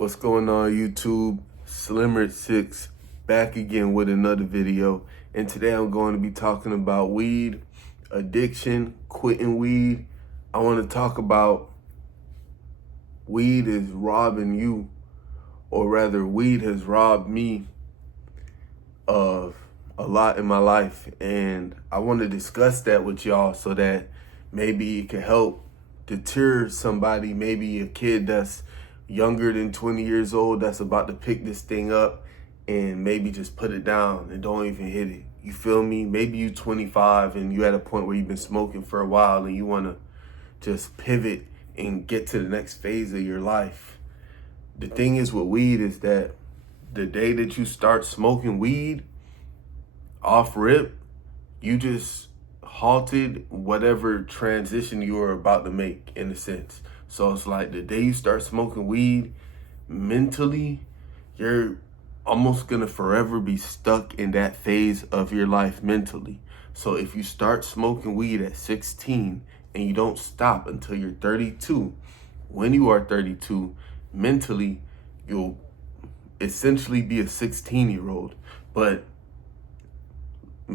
What's going on, YouTube? Slimmer6 back again with another video. And today I'm going to be talking about weed, addiction, quitting weed. I want to talk about weed is robbing you, or rather weed has robbed me of a lot in my life. And I want to discuss that with y'all so that maybe it can help deter somebody, maybe a kid that's younger than 20 years old that's about to pick this thing up and maybe just put it down and don't even hit it. You feel me? Maybe you 25 and you at a point where you've been smoking for a while and you want to just pivot and get to the next phase of your life. The thing is with weed is that the day that you start smoking weed off rip, you just halted whatever transition you were about to make, in a sense. So it's like the day you start smoking weed, mentally, you're almost gonna forever be stuck in that phase of your life mentally. So if you start smoking weed at 16 and you don't stop until you're 32, when you are 32, mentally, you'll essentially be a 16-year-old. But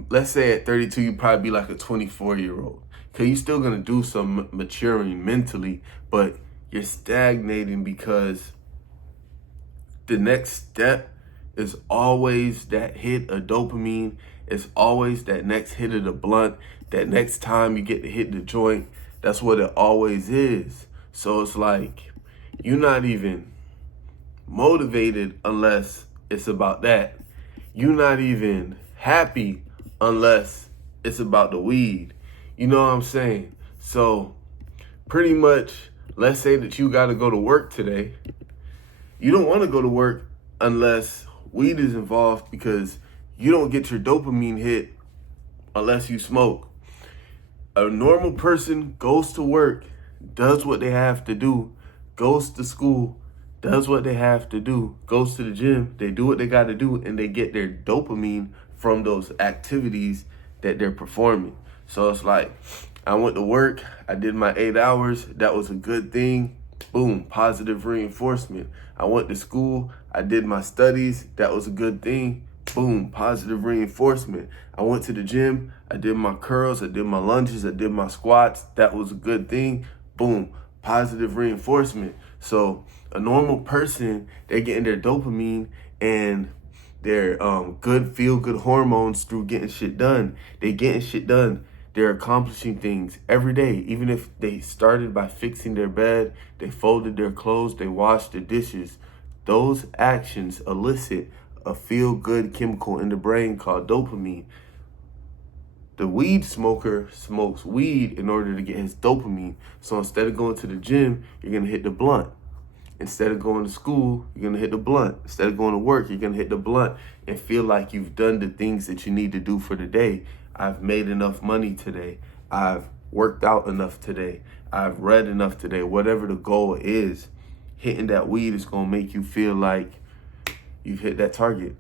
let's say at 32, you probably be like a 24-year-old. Because you're still going to do some maturing mentally, but you're stagnating because the next step is always that hit of dopamine. It's always that next hit of the blunt. That next time you get to hit the joint, that's what it always is. So it's like you're not even motivated unless it's about that. You're not even happy unless it's about the weed. You know what I'm saying? So pretty much, let's say that you got to go to work today. You don't want to go to work unless weed is involved, because you don't get your dopamine hit unless you smoke. A normal person goes to work, does what they have to do, goes to school, does what they have to do, goes to the gym, they do what they got to do, and they get their dopamine from those activities that they're performing. So it's like, I went to work, I did my 8 hours, that was a good thing, boom, positive reinforcement. I went to school, I did my studies, that was a good thing, boom, positive reinforcement. I went to the gym, I did my curls, I did my lunges, I did my squats, that was a good thing, boom, positive reinforcement. So a normal person, they're getting their dopamine and their good feel-good hormones through getting shit done. They getting shit done. They're accomplishing things every day. Even if they started by fixing their bed, they folded their clothes, they washed the dishes. Those actions elicit a feel-good chemical in the brain called dopamine. The weed smoker smokes weed in order to get his dopamine. So instead of going to the gym, you're going to hit the blunt. Instead of going to school, you're going to hit the blunt. Instead of going to work, you're going to hit the blunt and feel like you've done the things that you need to do for the day. I've made enough money today. I've worked out enough today. I've read enough today. Whatever the goal is, hitting that weed is going to make you feel like you've hit that target.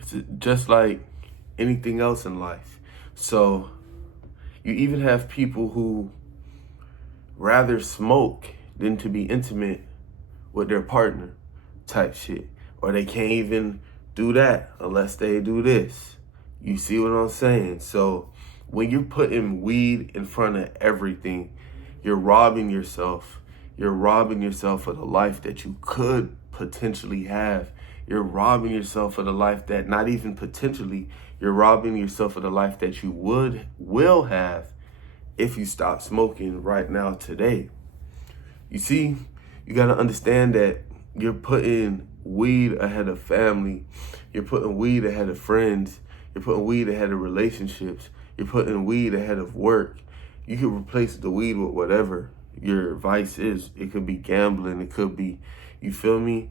It's just like anything else in life. So you even have people who rather smoke than to be intimate with their partner type shit. Or they can't even do that unless they do this. You see what I'm saying? So when you're putting weed in front of everything, you're robbing yourself. You're robbing yourself of the life that you could potentially have. You're robbing yourself of the life that, not even potentially, you're robbing yourself of the life that you will have if you stop smoking right now today. You see, you got to understand that you're putting weed ahead of family. You're putting weed ahead of friends. You're putting weed ahead of relationships. You're putting weed ahead of work. You can replace the weed with whatever your vice is. It could be gambling. It could be, you feel me?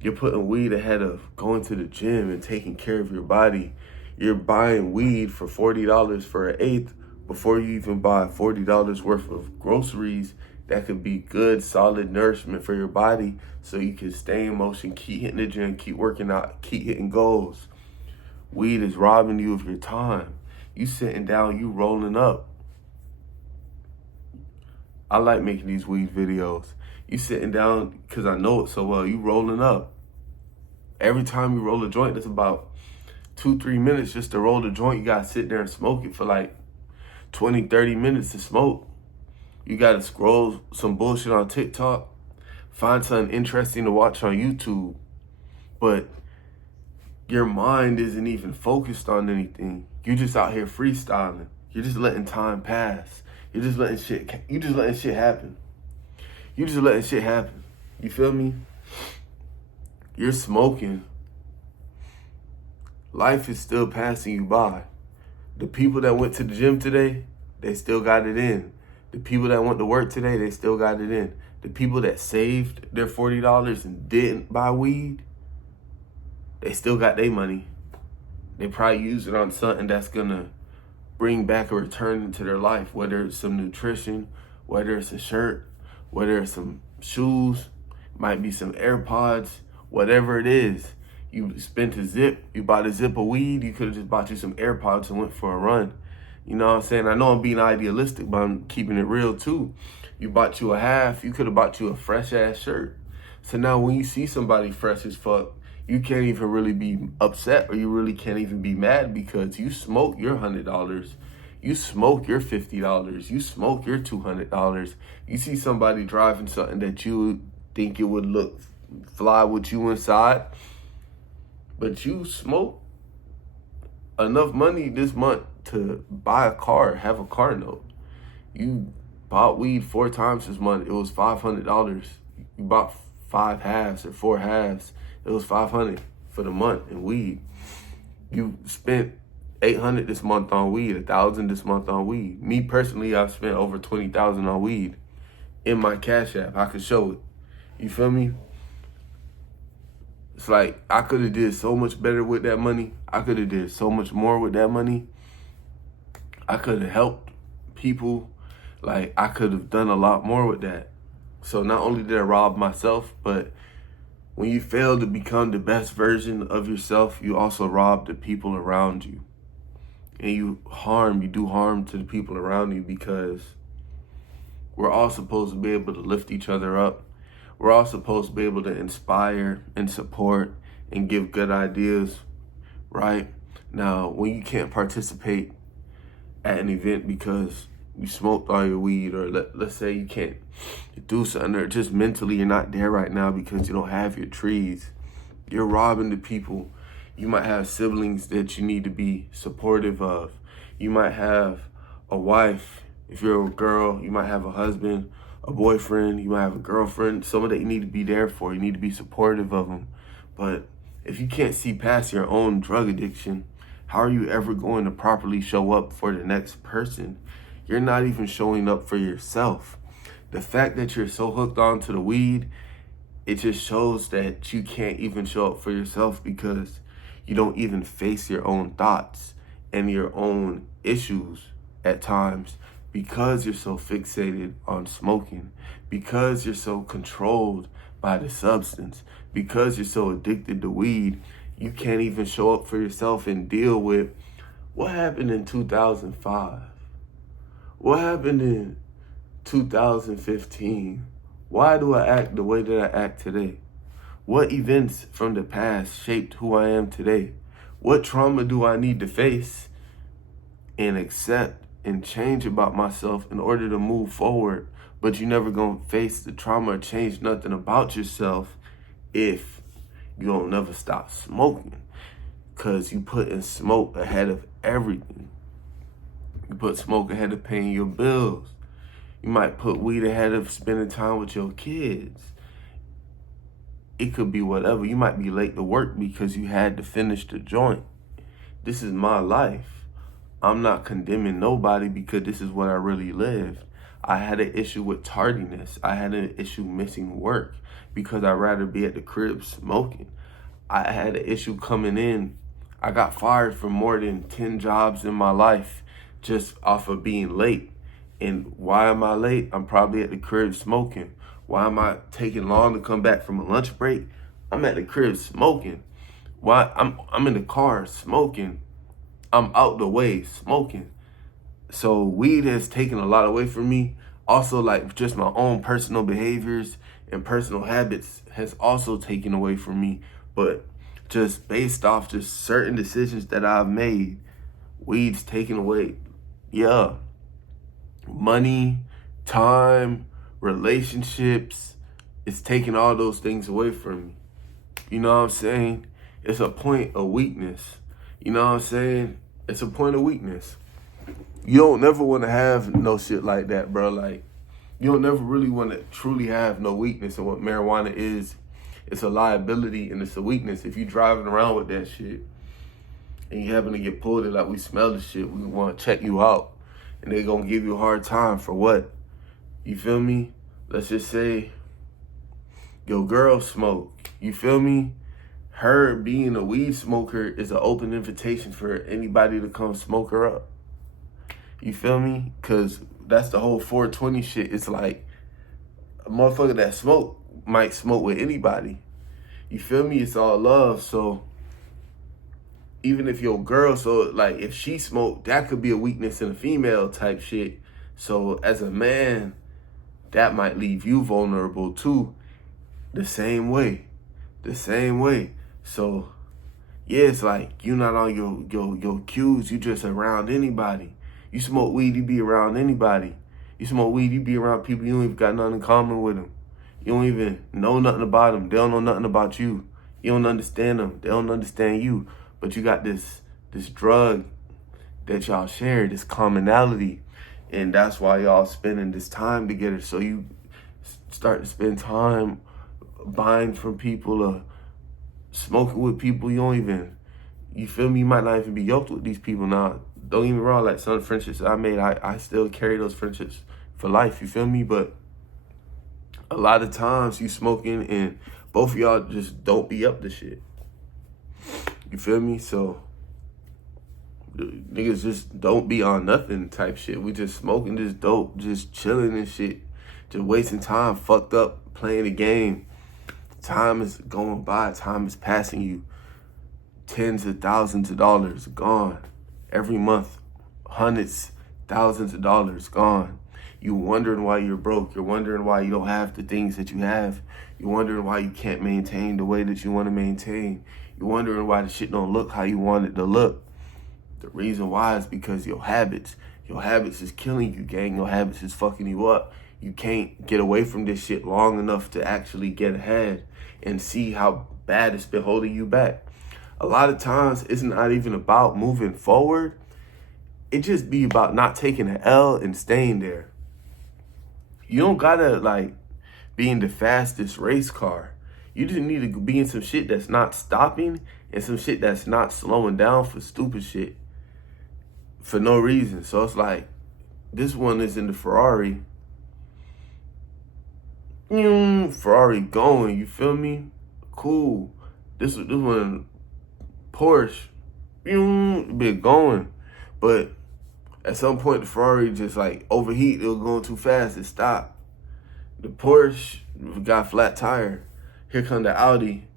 You're putting weed ahead of going to the gym and taking care of your body. You're buying weed for $40 for an eighth before you even buy $40 worth of groceries that could be good, solid nourishment for your body so you can stay in motion, keep hitting the gym, keep working out, keep hitting goals. Weed is robbing you of your time. You sitting down, you rolling up. I like making these weed videos. You sitting down, because I know it so well, you rolling up. Every time you roll a joint, it's about 2-3 minutes just to roll the joint. You gotta sit there and smoke it for like 20-30 minutes to smoke. You gotta scroll some bullshit on TikTok, find something interesting to watch on YouTube, but your mind isn't even focused on anything. You just out here freestyling. You're just letting time pass. You're just letting shit happen. You just letting shit happen. You feel me? You're smoking. Life is still passing you by. The people that went to the gym today, they still got it in. The people that went to work today, they still got it in. The people that saved their $40 and didn't buy weed, they still got their money. They probably use it on something that's gonna bring back a return into their life, whether it's some nutrition, whether it's a shirt, whether it's some shoes, might be some AirPods, whatever it is. You spent a zip, you bought a zip of weed, you could have just bought you some AirPods and went for a run. You know what I'm saying? I know I'm being idealistic, but I'm keeping it real too. You bought you a half, you could have bought you a fresh ass shirt. So now when you see somebody fresh as fuck, you can't even really be upset, or you really can't even be mad, because you smoke your $100. You smoke your $50. You smoke your $200. You see somebody driving something that you think it would look fly with you inside, but you smoke enough money this month to buy a car, have a car note. You bought weed 4 times this month. It was $500. You bought 5 halves or 4 halves. It was $500 for the month in weed. You spent $800 this month on weed, $1,000 this month on weed. Me personally, I've spent over $20,000 on weed in my Cash App. I could show it. You feel me? It's like I could have did so much better with that money. I could have did so much more with that money. I could have helped people. Like, I could have done a lot more with that. So not only did I rob myself, but when you fail to become the best version of yourself, you also rob the people around you. And you do harm to the people around you, because we're all supposed to be able to lift each other up. We're all supposed to be able to inspire and support and give good ideas, right? Now, when you can't participate at an event because you smoked all your weed, or let's say you can't do something, or just mentally you're not there right now because you don't have your trees, you're robbing the people. You might have siblings that you need to be supportive of. You might have a wife. If you're a girl, you might have a husband, a boyfriend, you might have a girlfriend, someone that you need to be there for. You need to be supportive of them. But if you can't see past your own drug addiction, how are you ever going to properly show up for the next person? You're not even showing up for yourself. The fact that you're so hooked on to the weed, it just shows that you can't even show up for yourself, because you don't even face your own thoughts and your own issues at times, because you're so fixated on smoking, because you're so controlled by the substance, because you're so addicted to weed. You can't even show up for yourself and deal with what happened in 2005. What happened in 2015? Why do I act the way that I act today? What events from the past shaped who I am today? What trauma do I need to face and accept and change about myself in order to move forward? But you're never gonna face the trauma or change nothing about yourself if you don't never stop smoking, because you put in smoke ahead of everything. You put smoke ahead of paying your bills. You might put weed ahead of spending time with your kids. It could be whatever. You might be late to work because you had to finish the joint. This is my life. I'm not condemning nobody, because this is what I really lived. I had an issue with tardiness. I had an issue missing work because I'd rather be at the crib smoking. I had an issue coming in. I got fired from more than 10 jobs in my life just off of being late. And why am I late? I'm probably at the crib smoking. Why am I taking long to come back from a lunch break? I'm at the crib smoking. Why? I'm in the car smoking. I'm out the way smoking. So weed has taken a lot away from me. Also, like, just my own personal behaviors and personal habits has also taken away from me. But just based off just certain decisions that I've made, weed's taken away. Yeah. Money, time, relationships, it's taking all those things away from me. You know what I'm saying? It's a point of weakness. You know what I'm saying? It's a point of weakness. You don't never want to have no shit like that, bro. Like, you don't never really want to truly have no weakness. And what marijuana is, it's a liability and it's a weakness. If you driving around with that shit and you happen to get pulled and like, we smell the shit, we want to check you out. And they gonna give you a hard time for what? You feel me? Let's just say your girl smoke. You feel me? Her being a weed smoker is an open invitation for anybody to come smoke her up. You feel me? Because that's the whole 420 shit. It's like a motherfucker that smoke might smoke with anybody. You feel me? It's all love. So even if your girl, so like if she smoked, that could be a weakness in a female type shit. So as a man, that might leave you vulnerable too. The same way. So yeah, it's like you not on your cues, you just around anybody. You smoke weed, you be around anybody. You smoke weed, you be around people you don't even got nothing in common with them. You don't even know nothing about them. They don't know nothing about you. You don't understand them. They don't understand you. But you got this drug that y'all share, this commonality. And that's why y'all spending this time together. So you start to spend time buying from people or smoking with people you don't even, you feel me? You might not even be yoked with these people now. Don't get me wrong, like some friendships I made, I still carry those friendships for life, you feel me? But a lot of times you smoking and both of y'all just don't be up to shit. You feel me? So niggas just don't be on nothing type shit. We just smoking this dope, just chilling and shit, just wasting time, fucked up, playing the game. Time is going by, time is passing you. Tens of thousands of dollars gone. Every month, hundreds, thousands of dollars gone. You wondering why you're broke. You're wondering why you don't have the things that you have. You're wondering why you can't maintain the way that you want to maintain. You're wondering why the shit don't look how you want it to look. The reason why is because your habits is killing you, gang. Your habits is fucking you up. You can't get away from this shit long enough to actually get ahead and see how bad it's been holding you back. A lot of times, it's not even about moving forward. It just be about not taking an L and staying there. You don't gotta, like, be in the fastest race car. You just need to be in some shit that's not stopping and some shit that's not slowing down for stupid shit for no reason. So it's like, this one is in the Ferrari. Ferrari going, you feel me? Cool. This one, Porsche, been going. But at some point, the Ferrari just like overheat. It was going too fast. It stopped. The Porsche got flat tire. Here come the Audi.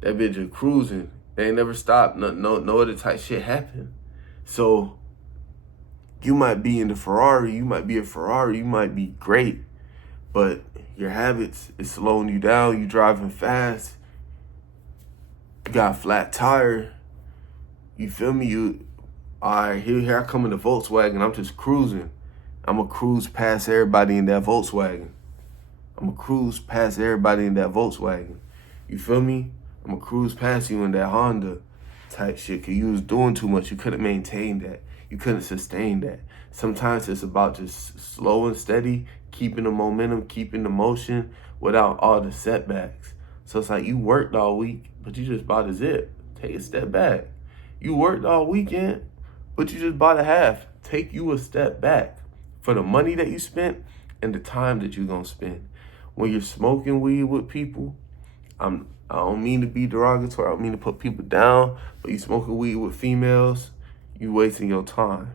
That bitch is cruising. They ain't never stopped. No other type shit happened. So you might be in the Ferrari. You might be a Ferrari. You might be great. But your habits is slowing you down. You driving fast. You got a flat tire. You feel me? All right, here I come in the Volkswagen. I'm just cruising. I'm going to cruise past everybody in that Volkswagen. You feel me? I'm going to cruise past you in that Honda type shit because you was doing too much. You couldn't maintain that. You couldn't sustain that. Sometimes it's about just slow and steady, keeping the momentum, keeping the motion without all the setbacks. So it's like you worked all week, but you just bought a zip. Take a step back. You worked all weekend, but you just bought a half. Take you a step back for the money that you spent and the time that you're going to spend. When you're smoking weed with people, I don't mean to be derogatory. I don't mean to put people down, but you smoking weed with females, you wasting your time.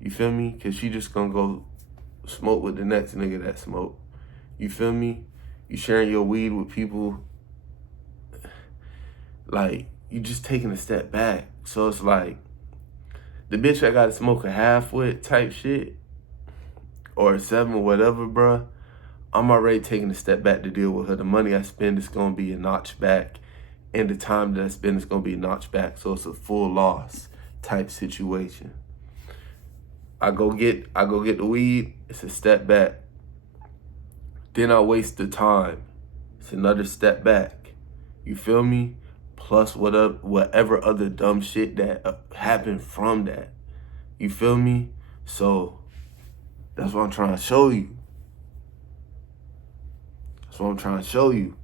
You feel me? Because she just going to go smoke with the next nigga that smoke. You feel me? You sharing your weed with people, like, you just taking a step back. So it's like, the bitch I got to smoke a half with type shit, or a 7 or whatever, bruh, I'm already taking a step back to deal with her. The money I spend is going to be a notch back, and the time that I spend is going to be a notch back. So it's a full loss type situation. I go get the weed, it's a step back. Then I waste the time. It's another step back. You feel me? Plus whatever other dumb shit that happened from that. You feel me? So that's what I'm trying to show you. That's what I'm trying to show you.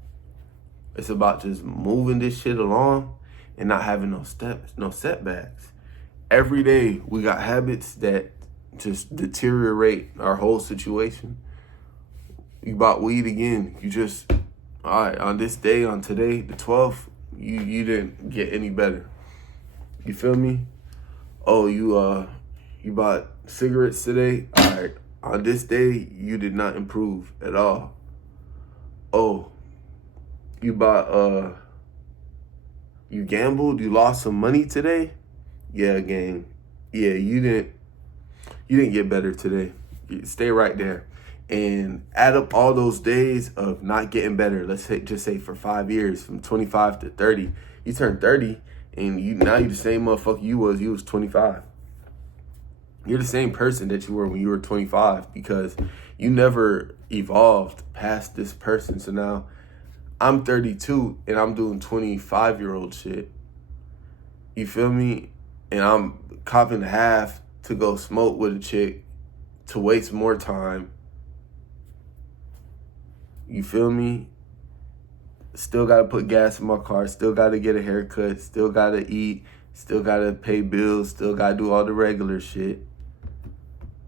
It's about just moving this shit along and not having no setbacks. Every day we got habits that just deteriorate our whole situation. You bought weed again. You just, all right, on this day, on today, the 12th, you didn't get any better. You feel me? Oh, you bought cigarettes today. All right, on this day, you did not improve at all. Oh, you gambled, you lost some money today? Yeah, gang. Yeah, you didn't get better today. Stay right there. And add up all those days of not getting better. Let's just say for 5 years, from 25 to 30. You turn 30 and now you're the same motherfucker you was 25. You're the same person that you were when you were 25 because you never evolved past this person. So now I'm 32 and I'm doing 25-year-old shit. You feel me? And I'm copping half to go smoke with a chick to waste more time. You feel me? Still got to put gas in my car. Still got to get a haircut. Still got to eat. Still got to pay bills. Still got to do all the regular shit.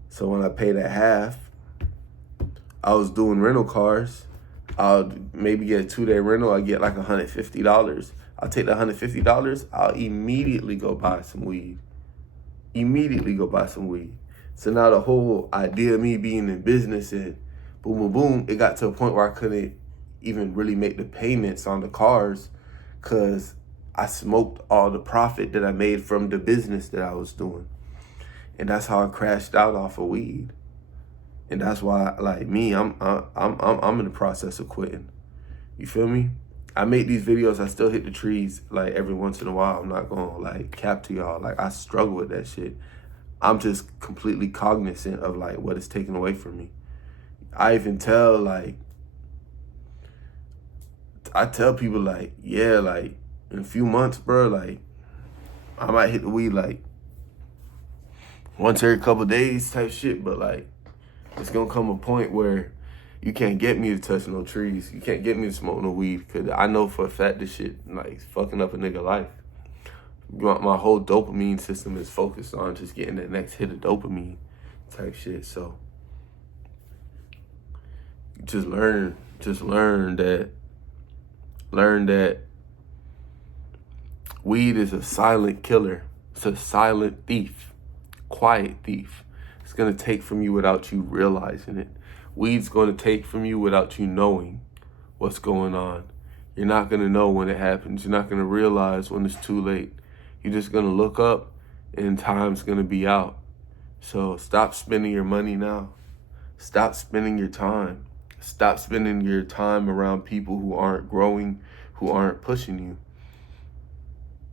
So when I pay that half, I was doing rental cars. I'll maybe get a 2-day rental. I get like $150. I'll take the $150. I'll immediately go buy some weed. So now the whole idea of me being in business and boom, boom, boom, it got to a point where I couldn't even really make the payments on the cars because I smoked all the profit that I made from the business that I was doing. And that's how I crashed out off of weed. And that's why, like me, I'm in the process of quitting. You feel me? I make these videos, I still hit the trees like every once in a while. I'm not gonna like cap to y'all. Like I struggle with that shit. I'm just completely cognizant of like what is taken away from me. I even tell I tell people like, yeah, like in a few months, bro, like I might hit the weed like once every couple of days type shit, but like it's gonna come a point where you can't get me to touch no trees. You can't get me to smoke no weed because I know for a fact this shit like is fucking up a nigga life. My whole dopamine system is focused on just getting that next hit of dopamine type shit. So just learn that weed is a silent killer. It's a silent thief, quiet thief. It's gonna take from you without you realizing it. Weed's gonna take from you without you knowing what's going on. You're not gonna know when it happens. You're not gonna realize when it's too late. You're just gonna look up and time's gonna be out. So stop spending your money now. Stop spending your time. Stop spending your time around people who aren't growing, who aren't pushing you.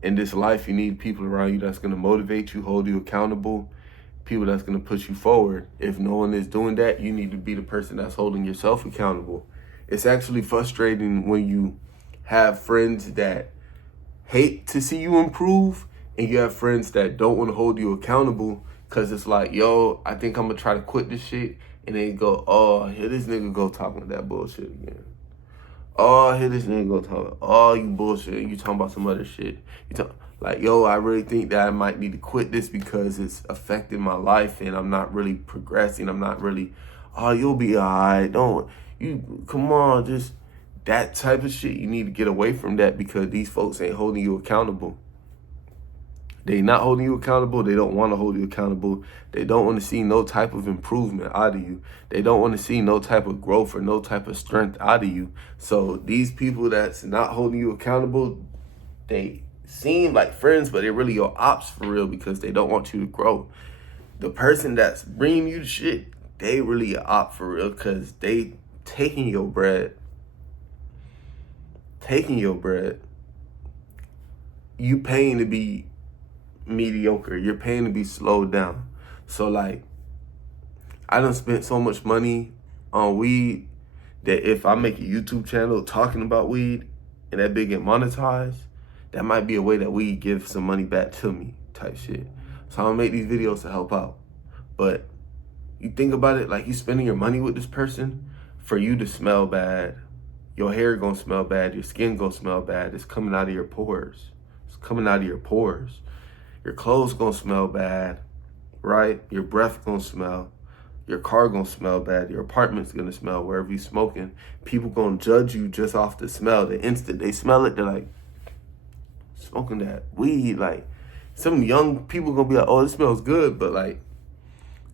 In this life, you need people around you that's gonna motivate you, hold you accountable, people that's gonna push you forward. If no one is doing that, you need to be the person that's holding yourself accountable. It's actually frustrating when you have friends that hate to see you improve and you have friends that don't want to hold you accountable because it's like, yo, I think I'm gonna try to quit this shit. And they go, oh, here this nigga go talking that bullshit again. Oh, here this nigga go talking, oh, you bullshit. You talking about some other shit. Like, yo, I really think that I might need to quit this because it's affecting my life and I'm not really progressing. I'm not really, oh, you'll be all right. Come on, just that type of shit. You need to get away from that because these folks ain't holding you accountable. They not holding you accountable. They don't want to hold you accountable. They don't want to see no type of improvement out of you. They don't want to see no type of growth or no type of strength out of you. So these people that's not holding you accountable, they seem like friends, but they're really your ops for real because they don't want you to grow. The person that's bringing you the shit, they really opt for real, because they taking your bread. You paying to be mediocre. You're paying to be slowed down. So like, I done spent so much money on weed that if I make a YouTube channel talking about weed and that big get monetized, that might be a way that weed gives some money back to me type shit. So I'm gonna make these videos to help out. But you think about it, like, you spending your money with this person for you to smell bad. Your hair gonna smell bad, your skin gonna smell bad. It's coming out of your pores. It's coming out of your pores. Your clothes gonna smell bad, right? Your breath gonna smell. Your car gonna smell bad. Your apartment's gonna smell wherever you smoking. People gonna judge you just off the smell. The instant they smell it, they're like, smoking that weed. Like, some young people gonna be like, oh, this smells good. But like,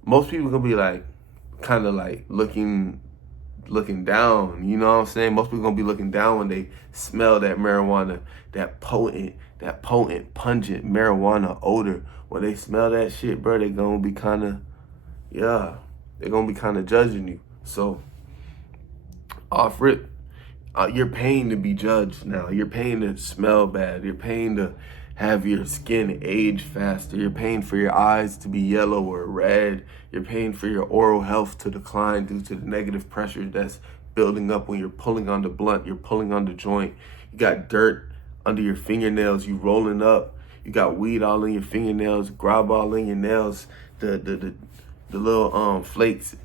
most people gonna be like, kind of like looking down. You know what I'm saying? Most people gonna be looking down when they smell that marijuana, that potent, pungent marijuana odor. When they smell that shit, bro, they gonna be kind of, yeah, they're gonna be kind of judging you. So, off rip, you're paying to be judged now. You're paying to smell bad. You're paying to have your skin age faster. You're paying for your eyes to be yellow or red. You're paying for your oral health to decline due to the negative pressure that's building up when you're pulling on the blunt, you're pulling on the joint. You got dirt under your fingernails, you rolling up. You got weed all in your fingernails, grab all in your nails, the little flakes.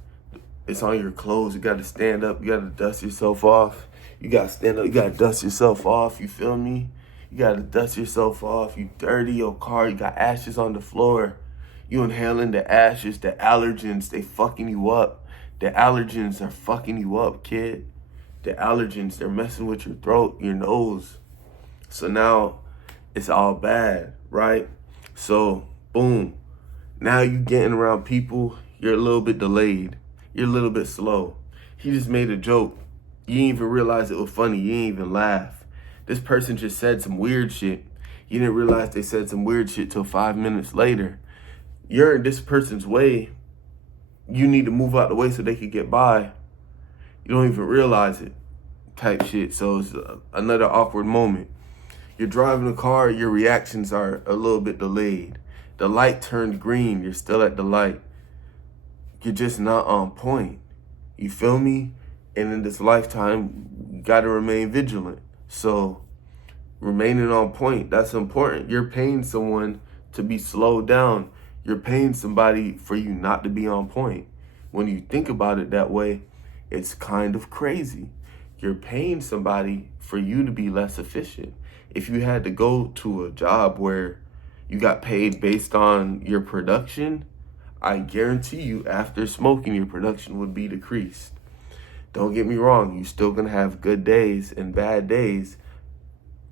It's on your clothes. You got to stand up. You got to dust yourself off. You got to stand up. You got to dust yourself off. You feel me? You got to dust yourself off. You dirty your car. You got ashes on the floor. You inhaling the ashes, the allergens, they fucking you up. The allergens are fucking you up, kid. The allergens, they're messing with your throat, your nose. So now it's all bad, right? So, boom. Now you getting around people, you're a little bit delayed. You're a little bit slow. He just made a joke. You didn't even realize it was funny. You didn't even laugh. This person just said some weird shit. You didn't realize they said some weird shit till 5 minutes later. You're in this person's way. You need to move out the way so they could get by. You don't even realize it type shit. So it's another awkward moment. You're driving a car, your reactions are a little bit delayed. The light turned green, you're still at the light. You're just not on point. You feel me? And in this lifetime, you gotta remain vigilant. So remaining on point, that's important. You're paying someone to be slowed down. You're paying somebody for you not to be on point. When you think about it that way, it's kind of crazy. You're paying somebody for you to be less efficient. If you had to go to a job where you got paid based on your production, I guarantee you after smoking, your production would be decreased. Don't get me wrong, you're still gonna have good days and bad days.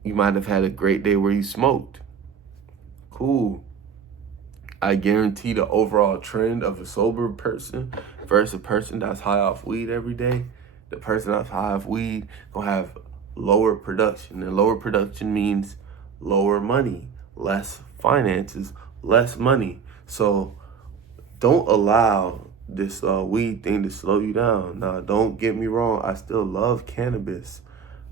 You might have had a great day where you smoked. Cool. I guarantee the overall trend of a sober person versus a person that's high off weed every day, the person that's high off weed gonna have lower production. And lower production means lower money, less finances, less money. So don't allow this weed thing to slow you down. Now, don't get me wrong. I still love cannabis.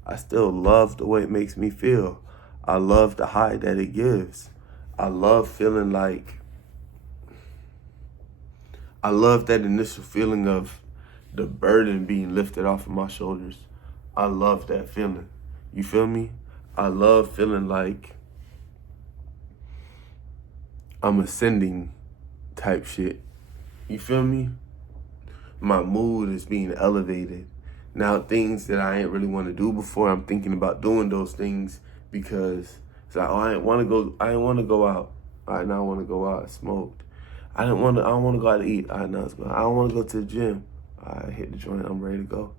I still love the way it makes me feel. I love the high that it gives. I love feeling like, I love that initial feeling of the burden being lifted off of my shoulders. I love that feeling. You feel me? I love feeling like I'm ascending type shit. You feel me? My mood is being elevated. Now, things that I ain't really want to do before, I'm thinking about doing those things because it's like, oh, I didn't want to go out. All right, now I want to go out. I smoked. I don't want to go out to eat. All right, now let's go. I don't want to go to the gym. I hit the joint. I'm ready to go.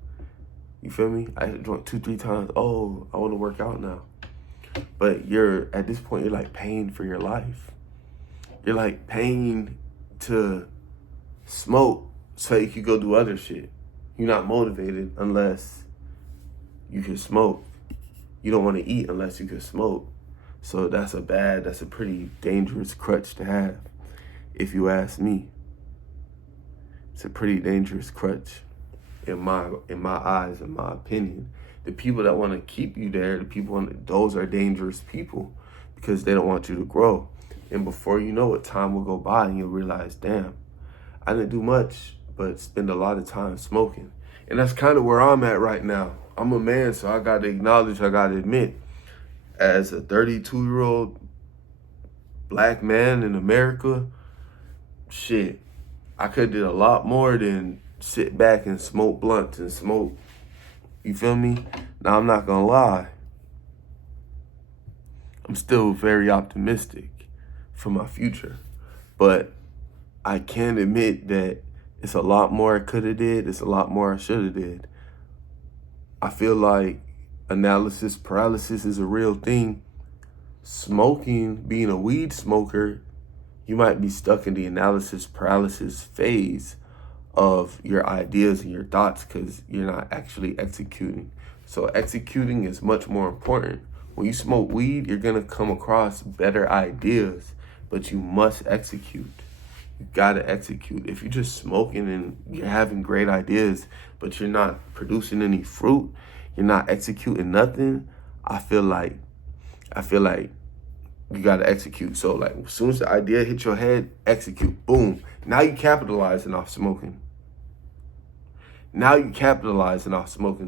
You feel me? I hit the joint 2-3 times. Oh, I want to work out now. But at this point, you're like paying for your life. You're like paying to smoke so you can go do other shit. You're not motivated unless you can smoke. You don't want to eat unless you can smoke. So that's a pretty dangerous crutch to have, if you ask me. It's a pretty dangerous crutch in my eyes, in my opinion. The people that want to keep you there, those are dangerous people because they don't want you to grow. And before you know it, time will go by and you'll realize, damn, I didn't do much but spend a lot of time smoking. And that's kind of where I'm at right now. I'm a man, so I got to acknowledge, I got to admit, as a 32-year-old black man in America, shit, I could have did a lot more than sit back and smoke blunts and smoke. You feel me? Now, I'm not gonna lie. I'm still very optimistic for my future. But I can admit that it's a lot more I could have did. It's a lot more I should have did. I feel like analysis paralysis is a real thing. Smoking, being a weed smoker, you might be stuck in the analysis paralysis phase of your ideas and your thoughts because you're not actually executing. So executing is much more important. When you smoke weed, you're going to come across better ideas, but you must execute. You got to execute. If you're just smoking and you're having great ideas, but you're not producing any fruit, you're not executing nothing, I feel like you got to execute. So like as soon as the idea hits your head, execute. Boom. Now you capitalizing off smoking.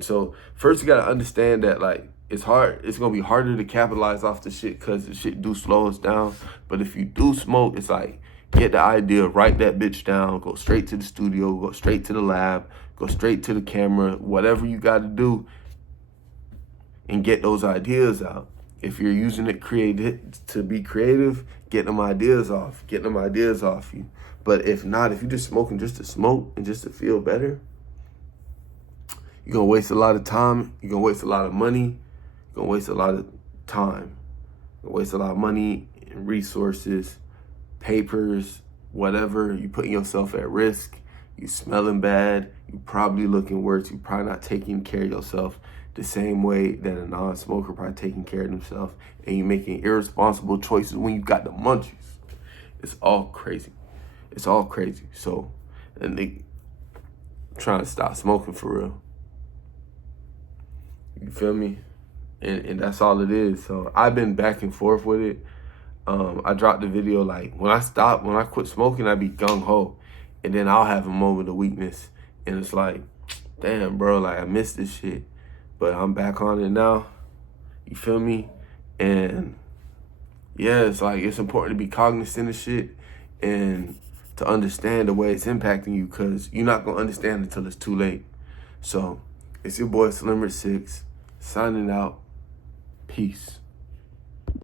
So first you got to understand that like it's hard. It's going to be harder to capitalize off the shit because the shit do slow us down. But if you do smoke, it's like get the idea, write that bitch down, go straight to the studio, go straight to the lab, go straight to the camera, whatever you got to do and get those ideas out. If you're using it to be creative, get them ideas off you. But if not, if you're just smoking just to smoke and just to feel better, you're going to waste a lot of time. You're going to waste a lot of money. You're going to waste a lot of time. You're going to waste a lot of money and resources, papers, whatever. You're putting yourself at risk. You're smelling bad. You're probably looking worse. You're probably not taking care of yourself the same way that a non-smoker probably taking care of themselves, and you're making irresponsible choices when you got the munchies. It's all crazy. So, and they trying to stop smoking for real. You feel me? And that's all it is. So I've been back and forth with it. I dropped the video like when I quit smoking, I be gung-ho. And then I'll have a moment of weakness. And it's like, damn, bro, like I missed this shit. But I'm back on it now. You feel me? And yeah, it's like it's important to be cognizant of shit and to understand the way it's impacting you because you're not going to understand until it's too late. So it's your boy Slimmer6 signing out. Peace.